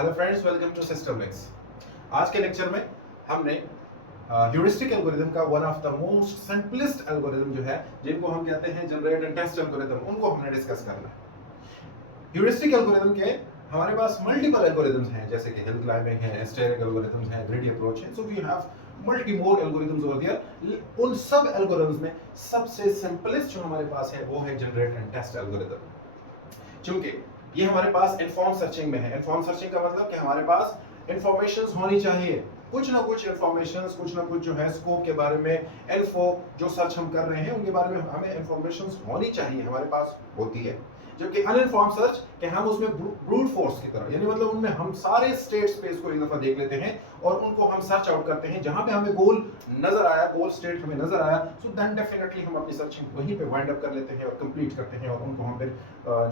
Hello friends, welcome to system links. आज के lecture में हमने ह्यूरिस्टिक एल्गोरिथम का one of the most simplest algorithm जो है, जिनको हम कहते हैं जनरेट एंड टेस्ट एल्गोरिथम, उनको हमने डिस्कस करना है। ह्यूरिस्टिक एल्गोरिथम के हमारे पास मल्टीपल एल्गोरिथम्स हैं, जैसे कि हिल क्लाइंबिंग है, स्टेयरिंग एल्गोरिथम्स हैं, ग्रिडी अप्रोच है। So we have multi more algorithms over there. उन सब एल्गोरिथम्स में सबसे सिंपलेस्ट जो हमारे पास है वो है जनरेट एंड टेस्ट एल्गोरिथम। चूंकि ये हमारे पास इन्फॉर्म सर्चिंग में है। इन्फॉर्म सर्चिंग का मतलब कि हमारे पास इंफॉर्मेशंस होनी चाहिए, कुछ ना कुछ इंफॉर्मेशंस, कुछ ना कुछ जो है स्कोप के बारे में, इन्फो जो सर्च हम कर रहे हैं उनके बारे में हमें इंफॉर्मेशंस होनी चाहिए, हमारे पास होती है। जबकि अनइन्फॉर्म सर्च कि हम उसमें ब्रूट फोर्स की तरह, यानी मतलब उनमें हम सारे स्टेट स्पेस को एक दफा देख लेते हैं और उनको हम सर्च आउट करते हैं। जहां पे हमें गोल नजर आया, गोल स्टेट हमें नजर आया, सो देन डेफिनेटली हम अपनी सर्चिंग वहीं पे वाइंड अप कर लेते हैं और कंप्लीट करते हैं और उनको हम फिर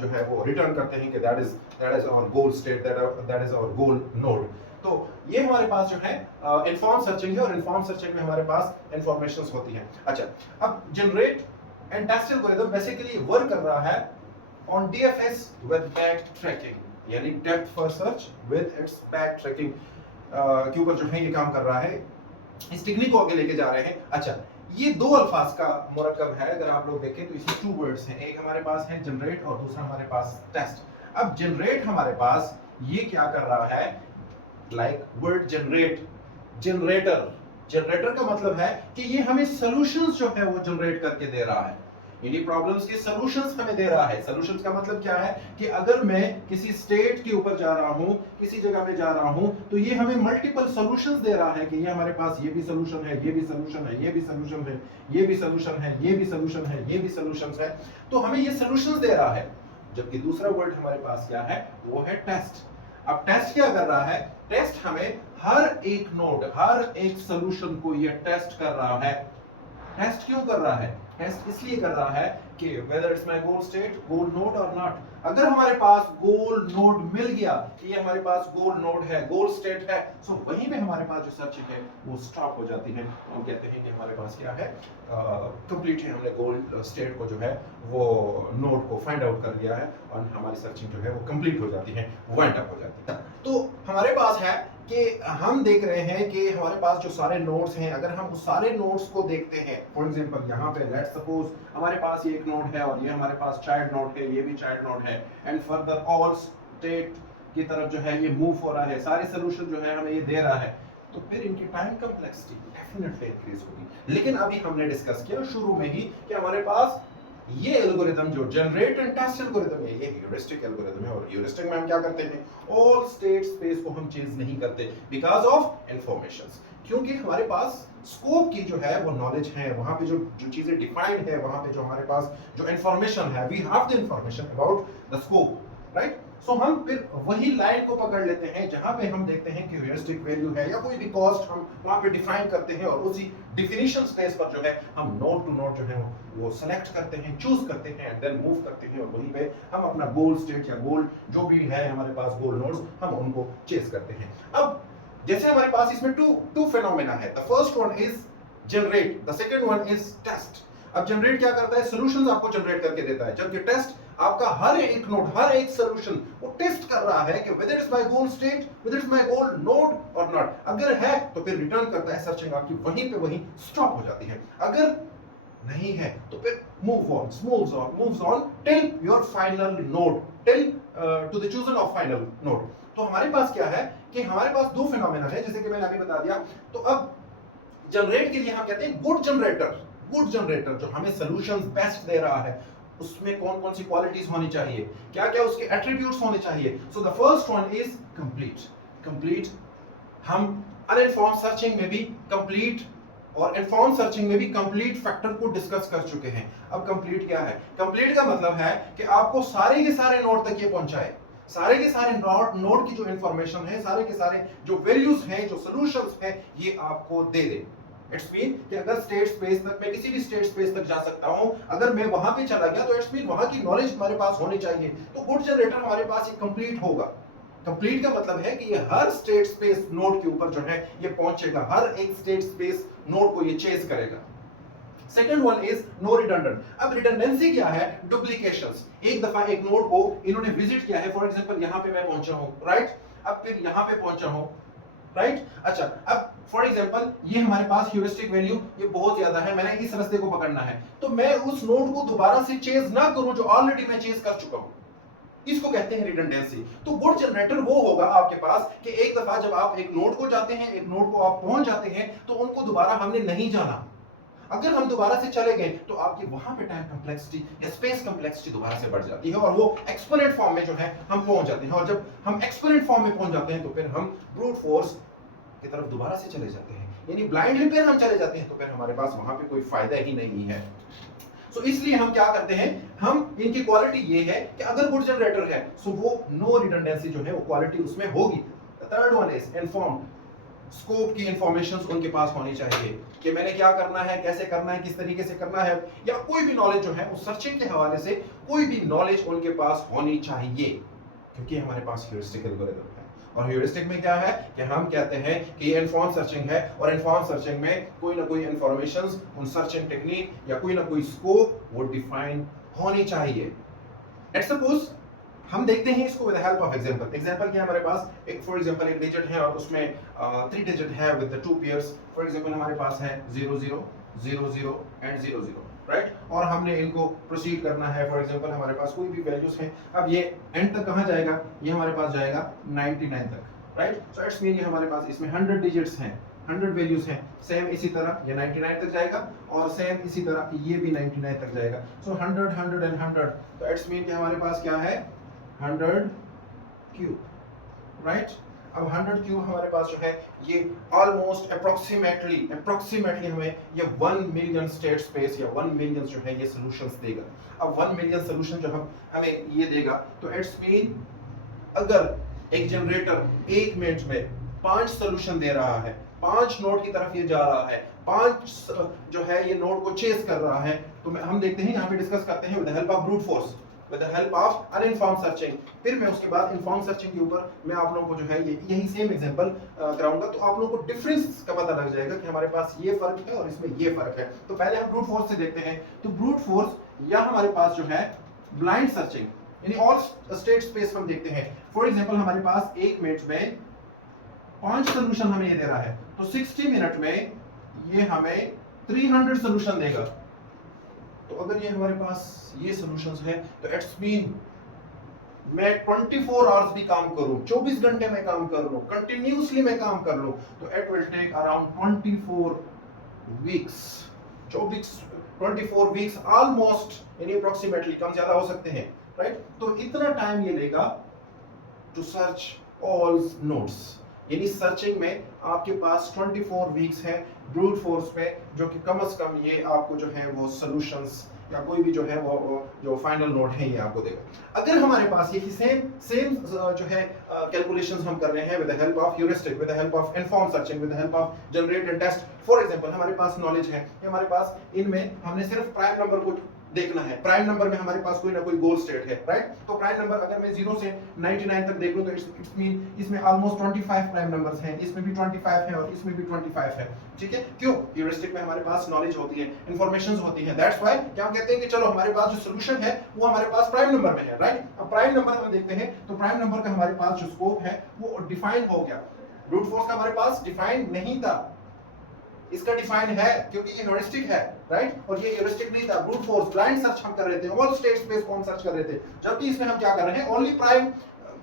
जो है वो रिटर्न करते हैं कि that is our goal state, that is our goal node. तो ये हमारे पास जो है इन्फॉर्म सर्चिंग है और इन्फॉर्म सर्चिंग में हमारे पास इंफॉर्मेशंस होती हैं। अच्छा, अब generate and test algorithm basically work कर रहा है on DFS with backtracking, यानी depth first search with its backtracking के ऊपर जो है ये काम कर रहा है। इस टेक्निक को आगे लेके जा रहे हैं। अच्छा, ये दो अल्फाज का मुरक्कब है। अगर आप लोग देखें तो इसमें टू वर्ड्स हैं, एक हमारे पास है जनरेट और दूसरा हमारे पास टेस्ट। अब जनरेट हमारे पास ये क्या कर रहा है, like word generate, generator. Generator का मतलब है कि ये हमें सॉल्यूशंस जो है वो जनरेट करके दे रहा है, यानी प्रॉब्लम्स के सॉल्यूशंस हमें दे रहा है। सॉल्यूशंस का मतलब क्या है कि अगर मैं किसी स्टेट के ऊपर जा रहा हूं, किसी जगह में जा रहा हूं, तो ये हमें मल्टीपल सॉल्यूशंस दे रहा है कि ये हमारे पास ये भी सॉल्यूशन है, ये भी सॉल्यूशन है, ये भी सॉल्यूशन है, ये भी सॉल्यूशन है, ये भी सॉल्यूशन है, ये भी सॉल्यूशंस है। तो हमें ये सॉल्यूशंस दे रहा है। जबकि दूसरा वर्ड हमारे पास क्या है, वो है टेस्ट। अब टेस्ट क्या कर रहा है, टेस्ट हमें हर एक नोड, हर एक सॉल्यूशन को ये टेस्ट कर रहा है। टेस्ट क्यों कर रहा है, टेस्ट इसलिए कर रहा है कि whether it's my goal state, goal node or not। अगर हमारे पास गोल नोड मिल गया कि ये हमारे पास गोल नोड है, गोल स्टेट है, सो वहीं पे हमारे पास जो सर्चिंग है वो स्टॉप हो जाती है। हम कहते हैं कि हमारे पास क्या है, कंप्लीट है, हमने गोल स्टेट को जो है वो नोड को फाइंड आउट कर लिया है और हमारी सर्चिंग जो है वो कंप्लीट हो जाती है, वाइंड अप हो जाती है। तो हमारे पास है कि हम देख रहे हैं कि हमारे पास जो सारे नोड्स हैं, अगर हम उस सारे नोड्स को देखते हैं, फॉर एग्जांपल यहाँ पे लेट्स सपोज हमारे पास ये एक नोड है और ये हमारे पास चाइल्ड नोड है, ये भी चाइल्ड नोड है, एंड फर्दर ऑल स्टेट की तरफ जो है ये मूव हो रहा है, सारे सॉल्यूशन जो है हमें ये दे रहा है, तो फिर इनकी टाइम कम्प्लेक्सिटी डेफिनेटली इंक्रीज होगी। लेकिन अभी हमने डिस्कस किया शुरू में ही कि हमारे पास ये एल्गोरिथम जो जनरेट एंड टेस्ट एल्गोरिथम है, ये ह्यूरिस्टिक एल्गोरिथम है। और ह्यूरिस्टिक में हम क्या करते हैं, ऑल स्टेट स्पेस को हम चेंज नहीं करते बिकॉज ऑफ इंफॉर्मेशंस, क्योंकि हमारे पास स्कोप की जो है वो नॉलेज है, वहां पे जो जो चीजें डिफाइंड है, वहां पे जो हमारे पास जो इंफॉर्मेशन है, we have the information about the scope, right. So हम फिर वही लाइन को पकड़ लेते हैं जहां पे हम देखते हैं कि ह्यूरिस्टिक वैल्यू है या कोई भी कॉस्ट हम वहां पे डिफाइन करते हैं और उसी डिफिनीशन स्पेस पर जो है हम नोड टू नोड जो है वो सेलेक्ट करते हैं, चूज करते हैं एंड देन मूव करते हैं और वहीं पे हम अपना गोल स्टेट या गोल जो भी है हमारे पास गोल नोड्स, हम उनको चेस करते हैं। अब जैसे हमारे पास इसमें टू फिनोमेना है, the first one is generate, the second one is test. अब जनरेट क्या करता है, सॉल्यूशंस आपको जनरेट करके देता है, जबकि टेस्ट आपका हर एक नोड, हर एक सॉल्यूशन वो टेस्ट कर रहा है कि whether it's my goal state, whether it's my goal node or not। अगर है तो फिर रिटर्न करता है, सर्चिंग आपकी वहीं पे वहीं स्टॉप हो जाती है। अगर नहीं है तो फिर moves on till your final node, till to the chosen of final node। तो हमारे पास क्या है कि हमारे पास दो फिनोमेना है, जैसे कि मैंने अभी बता दिया। तो अब जनरेट के लिए हम कहते हैं गुड जनरेटर जो हमें सॉल्यूशंस बेस्ट दे रहा है, उसमें कौन कौन सी क्वालिटीज होनी चाहिए, क्या क्या उसके एट्रीब्यूट्स होने चाहिए। So the first one is complete. हम अनइन्फॉर्म सर्चिंग में भी कंप्लीट और इन्फॉर्म सर्चिंग में भी कंप्लीट फैक्टर को डिस्कस कर चुके हैं। अब कंप्लीट क्या है, कंप्लीट का मतलब है कि आपको सारे के सारे नोड तक ये पहुंचाए, सारे के सारे नोड की जो इंफॉर्मेशन है, सारे के सारे जो वैल्यूज हैं, जो सॉल्यूशंस हैं, ये आपको दे दे। इट्स मीन कि अगर स्टेट स्पेस तक, मैं किसी भी स्टेट स्पेस तक जा सकता हूं, अगर मैं वहां पे चला गया तो इट्स मीन वहां की नॉलेज हमारे पास होनी चाहिए। तो गुड जनरेटर हमारे पास ये कंप्लीट होगा। कंप्लीट का मतलब है कि ये हर स्टेट स्पेस नोड के ऊपर जो है ये पहुंचेगा, हर एक स्टेट स्पेस नोड को ये चेज करेगा। Second one is no redundant. अब रिडंडेंसी क्या है, डुप्लीकेशंस। एक दफा एक नोड को इन्होंने विजिट किया है, फॉर एग्जांपल यहां पे मैं पहुंचा हूं, राइट, अब फिर यहाँ पे पहुंचा हूँ, राइट। अच्छा, अब फॉर एग्जांपल ये हमारे पास ह्यूरिस्टिक वैल्यू ये बहुत ज्यादा है, मैंने इस रास्ते को पकड़ना है, तो मैं उस नोड को दोबारा से चेज ना करूं जो ऑलरेडी मैं चेज कर चुका हूं, इसको कहते हैं रिडंडेंसी। तो गुड जनरेटर वो होगा आपके पास कि एक दफा जब आप एक नोड को जाते हैं, एक नोड को आप पहुंच जाते हैं, तो उनको दोबारा हमने नहीं जाना। अगर हम दोबारा से चले गए तो आपकी वहां पे टाइम कॉम्प्लेक्सिटी या स्पेस कॉम्प्लेक्सिटी दोबारा से बढ़ जाती है और वो एक्सपोनेंट फॉर्म में जो है हम पहुंच जाते हैं। और जब हम एक्सपोनेंट फॉर्म में पहुंच जाते हैं तो फिर हम ब्रूट फोर्स की तरफ दोबारा से चले जाते हैं, यानी ब्लाइंडली फिर हम चले जाते हैं, तो फिर हमारे पास वहां पे कोई फायदा ही नहीं है। सो इसलिए हम क्या करते हैं, हम इनकी क्वालिटी ये है कि अगर गुड जनरेटर है सो वो नो रिडंडेंसी जो है वो क्वालिटी उसमें होगी। Third one is inform, scope की इंफॉर्मेशंस उनके पास होनी चाहिए कि मैंने क्या करना है, कैसे करना है, किस तरीके से करना है, या कोई भी नॉलेज जो है उस सर्चिंग के हवाले से कोई भी नॉलेज उनके पास होनी चाहिए, क्योंकि हमारे पास ह्यूरिस्टिक एल्गोरिथम है। और ह्यूरिस्टिक में क्या है कि हम कहते हैं कि ये इन्फॉर्म सर्चिंग है और इन्फॉर्म सर्चिंग में कोई ना कोई इंफॉर्मेशंस उन सर्चिंग टेक्निक या कोई ना कोई स्कोप वो डिफाइन होनी चाहिए। लेट्स सपोज हम देखते हैं इसको with the help of example. Example क्या है हमारे पास, एक फॉर एग्जांपल एक डिजिट है और उसमें 3 डिजिट है with the 2 pairs. For example हमारे पास है 0 0 0 0 एंड 0 0, राइट। और हमने इनको प्रोसीड करना है, फॉर एग्जांपल हमारे पास कोई भी वैल्यूज हैं। अब ये एंड तक कहां जाएगा, ये हमारे पास जाएगा 99 तक, राइट। सो इट्स मीन ये हमारे पास इसमें 100 डिजिट्स हैं, 100 वैल्यूज हैं। सेम इसी तरह ये 99 तक जाएगा और सेम इसी तरह ये भी 99 तक जाएगा। सो 100 100 एंड 100, तो इट्स मीन कि हमारे पास क्या है 100 क्यूब, राइट। अब 100 क्यूब हमारे पास जो है ये ऑलमोस्ट अप्रोक्सीमेटली हमें ये 1 मिलियन स्टेट स्पेस या 1 मिलियन जो है ये सॉल्यूशंस देगा। अब 1 मिलियन सॉल्यूशन जो हमें ये देगा, तो इट्स मीन अगर एक जनरेटर 1 मिनट में 5 सॉल्यूशन दे रहा है, 5 नोड की तरफ ये जा रहा है, 5 जो है ये नोड को चेस कर रहा है, तो हम देखते हैं यहाँ पे डिस्कस करते हैं with the help of brute force, with the help of uninformed searching। फिर मैं उसके बाद इन्फॉर्म सर्चिंग के ऊपर मैं आप लोगों को जो है यही सेम एग्जांपल कराऊंगा, तो आप लोगों को डिफरेंस का पता लग जाएगा कि हमारे पास ये फर्क है और इसमें ये फर्क है। तो पहले हम ब्रूट फोर्स से देखते हैं। तो ब्रूट फोर्स या हमारे पास जो है ब्लाइंड सर्चिंग, यानी ऑल स्टेट स्पेस हम देखते हैं। फॉर एग्जांपल हमारे पास 1 मिनट में 5 सॉल्यूशन हमें ये दे रहा है, तो 60 मिनट में ये हमें 300 सॉल्यूशन देगा। तो अगर ये हमारे पास ये सॉल्यूशंस है तो इट्स मीन मैं 24 आवर्स भी काम करूं, 24 घंटे में काम कर लूं, कंटिन्यूअसली मैं काम कर लूं, तो it will take around 24 weeks. 24 weeks almost, यानी अप्रोक्सीमेटली, कम ज्यादा हो सकते हैं, राइट। तो इतना टाइम ये लेगा टू सर्च ऑल नोड्स, यानी सर्चिंग में आपके पास 24 वीक्स है ब्रूट फोर्स पे, जो कि कम से कम ये आपको जो है वो सॉल्यूशंस या कोई भी जो है वो जो फाइनल नोड है ये आपको देगा। अगर हमारे पास ये सेम जो है कैलकुलेशंस हम कर रहे हैं with the help of heuristic, with the help of inform searching, with the help of generate and test. For example हमारे पास नॉलेज है, हमारे पास इनमें हमने सिर्फ प्राइम नंबर को देखना है, प्राइम नंबर में हमारे पास कोई ना कोई गोल स्टेट है, राइट। तो प्राइम नंबर अगर मैं 0 से 99 तक देख लूं तो इट्स मीन इसमें ऑलमोस्ट 25 प्राइम नंबर्स हैं, इसमें भी 25 है और इसमें भी 25 है, ठीक है। क्यों? ह्यूरिस्टिक में हमारे पास नॉलेज होती है, इंफॉर्मेशंस होती है, दैट्स व्हाई क्या हम कहते हैं कि चलो हमारे पास जो सॉल्यूशन है वो हमारे पास प्राइम नंबर में है, राइट। अब प्राइम नंबर हम देखते हैं तो प्राइम नंबर का हमारे पास जो स्कोप है वो डिफाइन हो गया। ब्रूट फोर्स का हमारे पास डिफाइन नहीं था, इसका डिफाइन है क्योंकि ये ह्यूरिस्टिक है, राइट। और ये ह्यूरिस्टिक नहीं था, ब्रूट फोर्स ब्लाइंड सर्च हम कर रहे थे, ऑल स्टेट स्पेस को हम सर्च कर रहे थे, जबकि इसमें हम क्या कर रहे हैं ओनली प्राइम,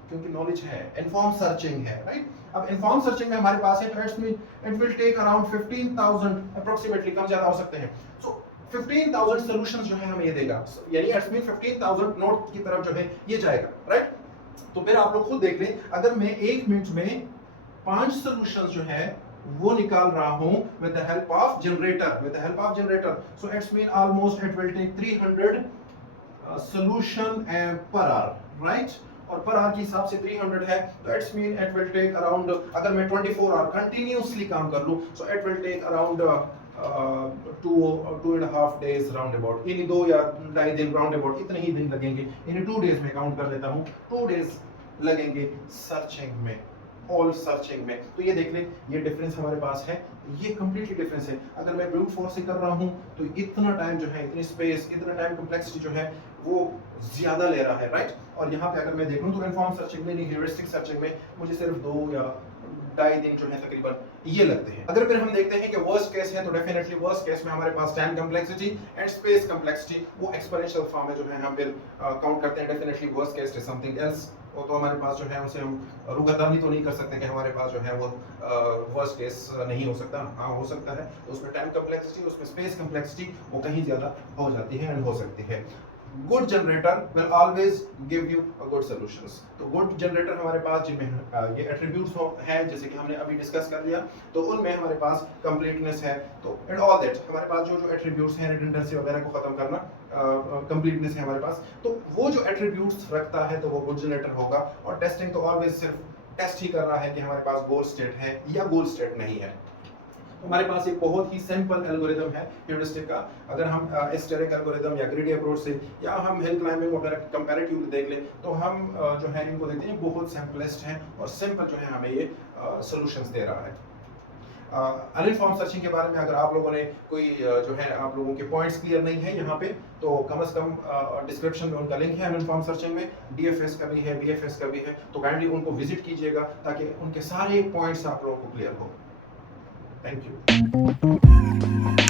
क्योंकि नॉलेज है, इन्फॉर्म सर्चिंग है, राइट। अब इन्फॉर्म सर्चिंग में हमारे पास है तो it's mean it will take around 15000 approximately, कम ज्यादा हो सकते हैं। सो 15000 सॉल्यूशंस जो है हमें ये देगा, यानी इट्स मीन 15000 नोड की तरफ जो है ये जाएगा, राइट। तो फिर आप लोग खुद देख लें, अगर मैं 1 मिनट में 5 सॉल्यूशंस जो है वो निकाल रहा हूं with the help of generator, so it's mean almost it will take 300 solution per hour, right। और पर आवर के हिसाब से 300 है तो it's mean it will take around, अगर मैं 24 आवर कंटिन्यूअसली काम कर लूं so it will take around 2.5 days round about, यानी 2 या 2.5 दिन राउंड अबाउट इतने ही दिन लगेंगे, यानी 2 डेज में काउंट कर लेता हूं, 2 डेज लगेंगे सर्चिंग में, ऑल सर्चिंग में। तो ये देख ले, ये डिफरेंस हमारे पास है, ये कंप्लीटली डिफरेंस है। अगर मैं ब्रूट फोर्स से कर रहा हूँ तो इतना टाइम जो है, इतनी स्पेस, इतना टाइम कॉम्प्लेक्सिटी जो है वो ज्यादा ले रहा है, राइट। और यहाँ पे अगर मैं देखूँ तो इनफॉर्म सर्चिंग में, ह्यूरिस्टिक सर्चिंग में मुझे सिर्फ 2 या 2.5 दिन जो है तकरीबन ये लगते हैं। अगर फिर हम देखते हैं कि वर्स्ट केस है तो डेफिनेटली वर्स्ट केस में हमारे पास time complexity and space complexity वो एक्सपोनेंशियल फॉर्म में जो है हम फिर काउंट करते हैं। Definitely worst case is something else, वो तो हमारे पास जो है उसे हम रुगदानी तो नहीं कर सकते कि हमारे पास जो है वो वर्स्ट केस नहीं हो सकता। हाँ हो सकता है, तो उसमें टाइम कॉम्प्लेक्सिटी, उसमें स्पेस कॉम्प्लेक्सिटी वो कहीं ज्यादा हो जाती है एंड हो सकती है। Good generator will always give you a good solutions. तो गुड जनरेटर हमारे पास जिनमें ये एट्रीब्यूट्स है, जैसे कि हमने अभी डिस्कस कर लिया, तो उनमें हमारे पास कंप्लीटनेस है, तो एंड ऑल दैट हमारे पास जो एट्रीब्यूट्स हैं, रिडंडेंसी वगैरह को खत्म करना, कंप्लीटनेस है हमारे पास, तो वो जो एट्रीब्यूट्स रखता है तो वो गुड जनरेटर होगा। और टेस्टिंग तो ऑलवेज सिर्फ टेस्ट ही कर रहा है कि हमारे पास गोल स्टेट है या गोल स्टेट नहीं है। हमारे पास एक बहुत ही सिंपल एल्गोरिदम है ह्यूरिस्टिक का। अगर हम एस्टेरिक एल्गोरिदम या ग्रीडी अप्रोच से या हम हिल क्लाइंबिंग वगैरह कंपैरेटिवली देख लें तो हम जो है इनको देखते हैं बहुत सिंपलेस्ट है और सिंपल जो है हमें ये सॉल्यूशंस दे रहा है। अनइन्फॉर्म सर्चिंग के बारे में अगर आप लोगों ने कोई जो है आप लोगों के पॉइंट्स क्लियर नहीं है यहाँ पे, तो कम से कम डिस्क्रिप्शन में उनका लिंक है अनइन्फॉर्म सर्चिंग में, डीएफएस का भी है, बीएफएस का भी है, तो काइंडली उनको विजिट कीजिएगा ताकि उनके सारे पॉइंट्स आप लोगों को क्लियर हो। Thank you.